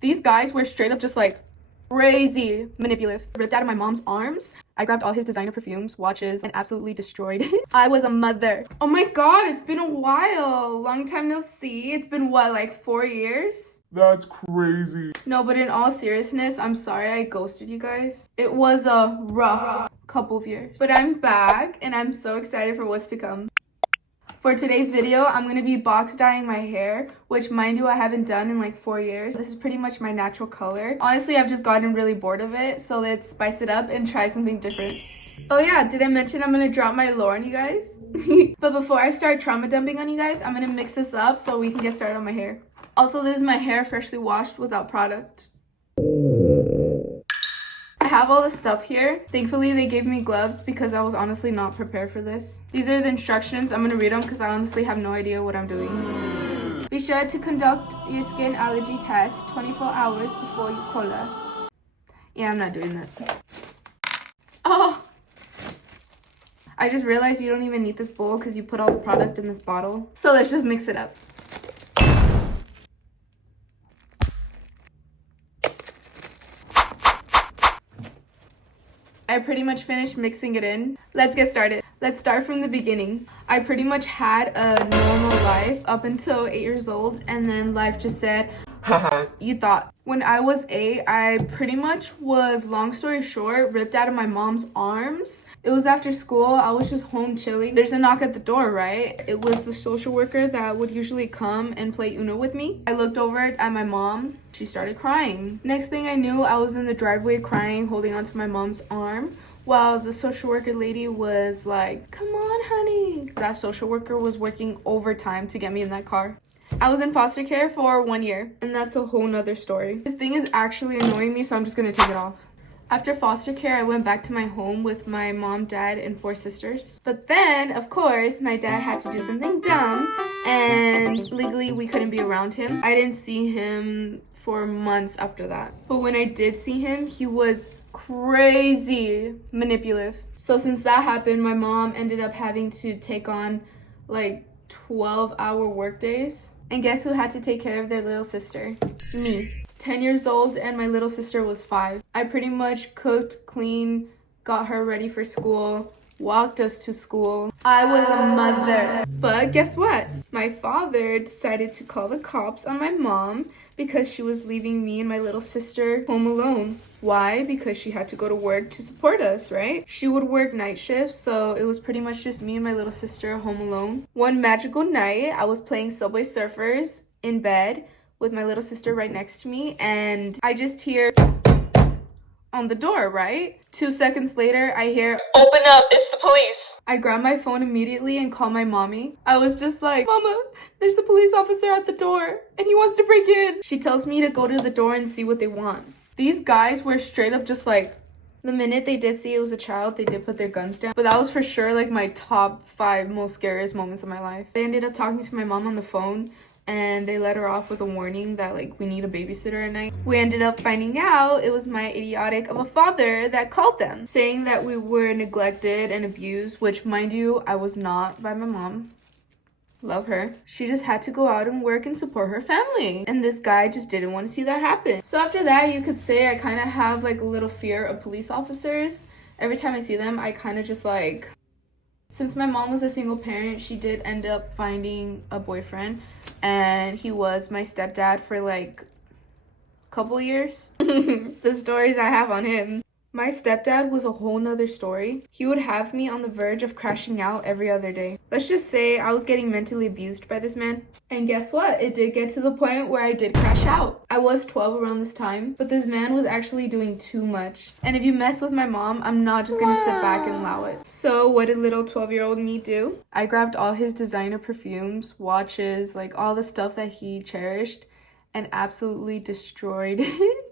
These guys were straight up just like crazy manipulative. Ripped out of my mom's arms. I grabbed all his designer perfumes, watches, and absolutely destroyed it. I was a mother. Oh my god, it's been a while. Long time no see. It's been what, like 4 years? That's crazy. No, but in all seriousness, I'm sorry I ghosted you guys. It was a rough couple of years. But I'm back and I'm so excited for what's to come. For today's video, I'm going to be box dyeing my hair, which mind you, I haven't done in like 4 years. This is pretty much my natural color. Honestly, I've just gotten really bored of it, so let's spice it up and try something different. Oh yeah, did I mention I'm going to drop my lore on you guys? But before I start trauma dumping on you guys, I'm going to mix this up so we can get started on my hair. Also, this is my hair freshly washed without product. I have all the stuff here. Thankfully, they gave me gloves because I was honestly not prepared for this. These are the instructions. I'm gonna read them because I honestly have no idea what I'm doing. Be sure to conduct your skin allergy test 24 hours before you color. Yeah, I'm not doing that. Oh! I just realized you don't even need this bowl because you put all the product in this bottle. So let's just mix it up. I pretty much finished mixing it in. Let's get started. Let's start from the beginning. I pretty much had a normal life up until 8 years old, and then life just said, haha, you thought. When I was 8, I pretty much was, long story short, ripped out of my mom's arms. It was after school. I was just home chilling. There's a knock at the door, right? It was the social worker that would usually come and play Uno with me. I looked over at my mom. She started crying. Next thing I knew, I was in the driveway crying, holding onto my mom's arm, while the social worker lady was like, come on, honey. That social worker was working overtime to get me in that car. I was in foster care for 1 year, and that's a whole nother story. This thing is actually annoying me, so I'm just gonna take it off. After foster care, I went back to my home with my mom, dad, and 4 sisters. But then, of course, my dad had to do something dumb, and legally we couldn't be around him. I didn't see him for months after that. But when I did see him, he was crazy manipulative. So since that happened, my mom ended up having to take on like 12-hour work days. And guess who had to take care of their little sister? Me. 10 years old, and my little sister was 5. I pretty much cooked, cleaned, got her ready for school, walked us to school. I was a mother. But guess what? My father decided to call the cops on my mom because she was leaving me and my little sister home alone. Why? Because she had to go to work to support us, right? She would work night shifts, so it was pretty much just me and my little sister home alone. One magical night, I was playing Subway Surfers in bed with my little sister right next to me, and I just hear on the door, right? 2 seconds later, I hear, open up, it's the police. I grab my phone immediately and call my mommy. I was just like, Mama, there's a police officer at the door and he wants to break in. She tells me to go to the door and see what they want. These guys were straight up just like, the minute they did see it was a child, they did put their guns down. But that was for sure like my top 5 most scariest moments of my life. They ended up talking to my mom on the phone, and they let her off with a warning that like we need a babysitter at night. We ended up finding out it was my idiotic of a father that called them, saying that we were neglected and abused, which mind you, I was not, by my mom. Love her. She just had to go out and work and support her family. And this guy just didn't want to see that happen. So after that, you could say I kind of have like a little fear of police officers. Every time I see them, I kind of just like... Since my mom was a single parent, she did end up finding a boyfriend, and he was my stepdad for like a couple years. The stories I have on him. My stepdad was a whole nother story. He would have me on the verge of crashing out every other day. Let's just say I was getting mentally abused by this man. And guess what? It did get to the point where I did crash out. I was 12 around this time, but this man was actually doing too much. And if you mess with my mom, I'm not just gonna sit back and allow it. So what did little 12-year-old me do? I grabbed all his designer perfumes, watches, like all the stuff that he cherished, and absolutely destroyed it.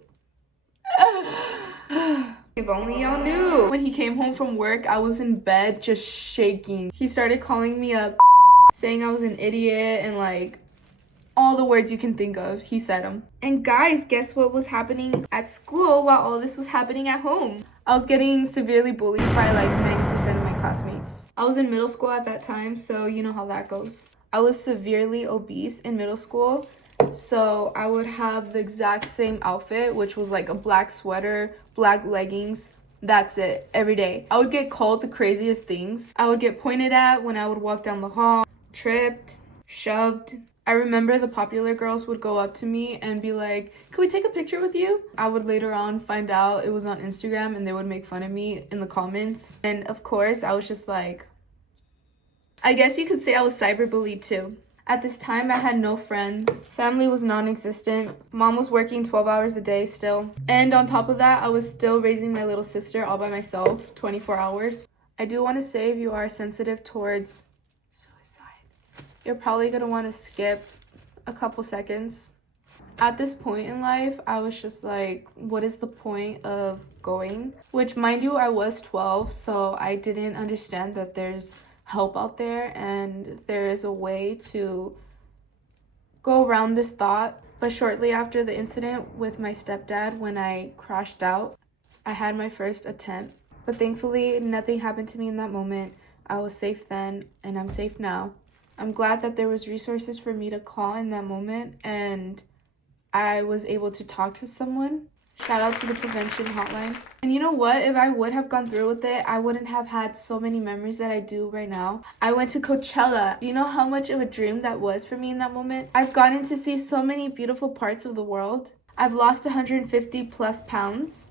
If only y'all knew. When he came home from work, I was in bed just shaking. He started calling me up, saying I was an idiot, and like all the words you can think of, he said them. And guys, guess what was happening at school while all this was happening at home? I was getting severely bullied by like 90% of my classmates. I was in middle school at that time, so you know how that goes. I was severely obese in middle school, So I would have the exact same outfit, which was like a black sweater, black leggings. That's it, every day. I would get called the craziest things. I would get pointed at when I would walk down the hall, tripped, shoved. I remember the popular girls would go up to me and be like, "Can we take a picture with you?" I would later on find out it was on Instagram and they would make fun of me in the comments. And of course, I was just like, I guess you could say I was cyberbullied too. At this time, I had no friends. Family was non-existent. Mom was working 12 hours a day still. And on top of that, I was still raising my little sister all by myself, 24 hours. I do want to say, if you are sensitive towards suicide, you're probably going to want to skip a couple seconds. At this point in life, I was just like, what is the point of going? Which, mind you, I was 12, so I didn't understand that there's help out there and there is a way to go around this thought. But shortly after the incident with my stepdad, when I crashed out, I had my first attempt. But thankfully, nothing happened to me in that moment. I was safe then, and I'm safe now. I'm glad that there was resources for me to call in that moment, and I was able to talk to someone. Shout out to the prevention hotline. And you know what? If I would have gone through with it, I wouldn't have had so many memories that I do right now. I went to Coachella. Do you know how much of a dream that was for me in that moment? I've gotten to see so many beautiful parts of the world. I've lost 150 plus pounds.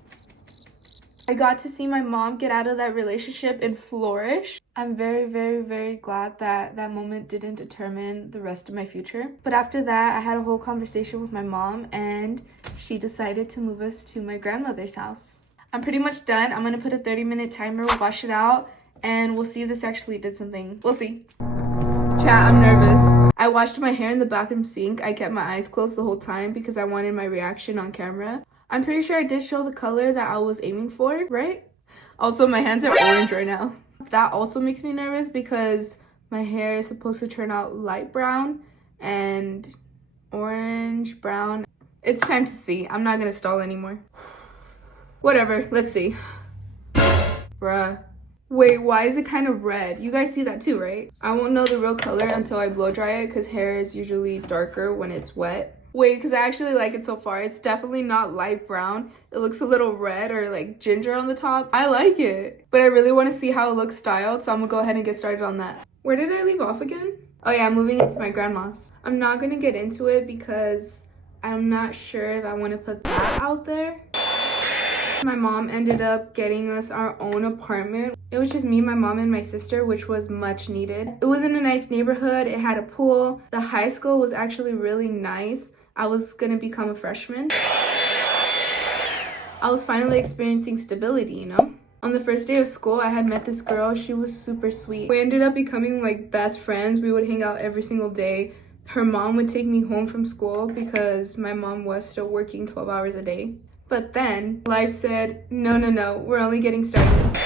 I got to see my mom get out of that relationship and flourish. I'm very, very, very glad that that moment didn't determine the rest of my future. But after that, I had a whole conversation with my mom and she decided to move us to my grandmother's house. I'm pretty much done. I'm gonna put a 30-minute timer, wash it out, and we'll see if this actually did something. We'll see. Chat, I'm nervous. I washed my hair in the bathroom sink. I kept my eyes closed the whole time because I wanted my reaction on camera. I'm pretty sure I did show the color that I was aiming for, right? Also, my hands are orange right now. That also makes me nervous because my hair is supposed to turn out light brown and orange, brown. It's time to see. I'm not gonna stall anymore. Whatever, let's see. Bruh. Wait, why is it kind of red? You guys see that too, right? I won't know the real color until I blow dry it because hair is usually darker when it's wet. Wait, because I actually like it so far. It's definitely not light brown. It looks a little red or like ginger on the top. I like it. But I really want to see how it looks styled, so I'm going to go ahead and get started on that. Where did I leave off again? Oh yeah, I'm moving it to my grandma's. I'm not going to get into it because I'm not sure if I want to put that out there. My mom ended up getting us our own apartment. It was just me, my mom, and my sister, which was much needed. It was in a nice neighborhood. It had a pool. The high school was actually really nice. I was gonna become a freshman. I was finally experiencing stability, you know? On the first day of school, I had met this girl. She was super sweet. We ended up becoming like best friends. We would hang out every single day. Her mom would take me home from school because my mom was still working 12 hours a day. But then life said, no, we're only getting started.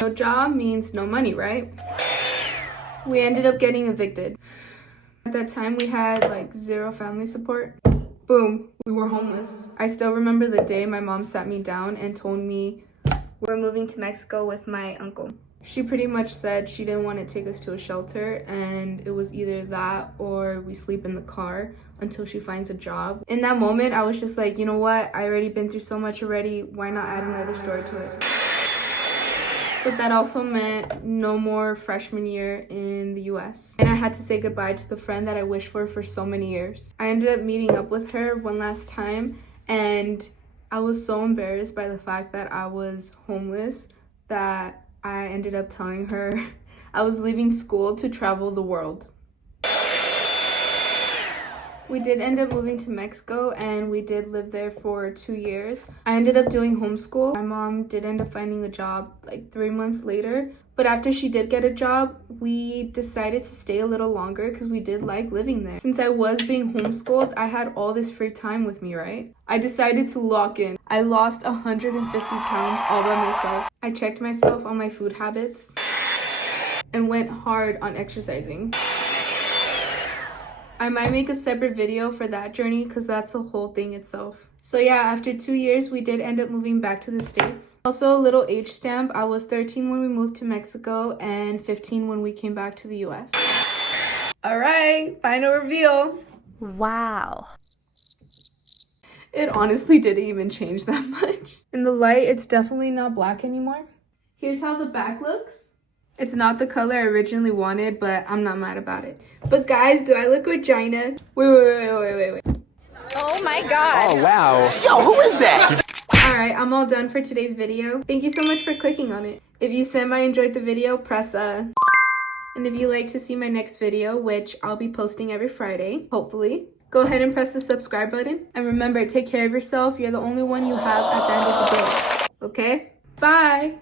No job means no money, right? We ended up getting evicted. At that time, we had like zero family support. Boom, we were homeless. I still remember the day my mom sat me down and told me, we're moving to Mexico with my uncle. She pretty much said she didn't want to take us to a shelter, and it was either that or we sleep in the car until she finds a job. In that moment, I was just like, you know what? I already been through so much already. Why not add another story to it? But that also meant no more freshman year in the US. And I had to say goodbye to the friend that I wished for so many years. I ended up meeting up with her one last time, and I was so embarrassed by the fact that I was homeless that I ended up telling her I was leaving school to travel the world. We did end up moving to Mexico, and we did live there for 2 years. I ended up doing homeschool. My mom did end up finding a job like 3 months later. But after she did get a job, we decided to stay a little longer because we did like living there. Since I was being homeschooled, I had all this free time with me, right? I decided to lock in. I lost 150 pounds all by myself. I checked myself on my food habits and went hard on exercising. I might make a separate video for that journey because that's a whole thing itself. So yeah, after 2 years, we did end up moving back to the States. Also, a little age stamp. I was 13 when we moved to Mexico and 15 when we came back to the US. All right, final reveal. Wow. It honestly didn't even change that much. In the light, it's definitely not black anymore. Here's how the back looks. It's not the color I originally wanted, but I'm not mad about it. But guys, do I look vagina? Wait. Oh my god. Oh, wow. Yo, who is that? Alright, I'm all done for today's video. Thank you so much for clicking on it. If you enjoyed the video, press and if you like to see my next video, which I'll be posting every Friday, hopefully, go ahead and press the subscribe button. And remember, take care of yourself. You're the only one you have at the end of the day. Okay? Bye!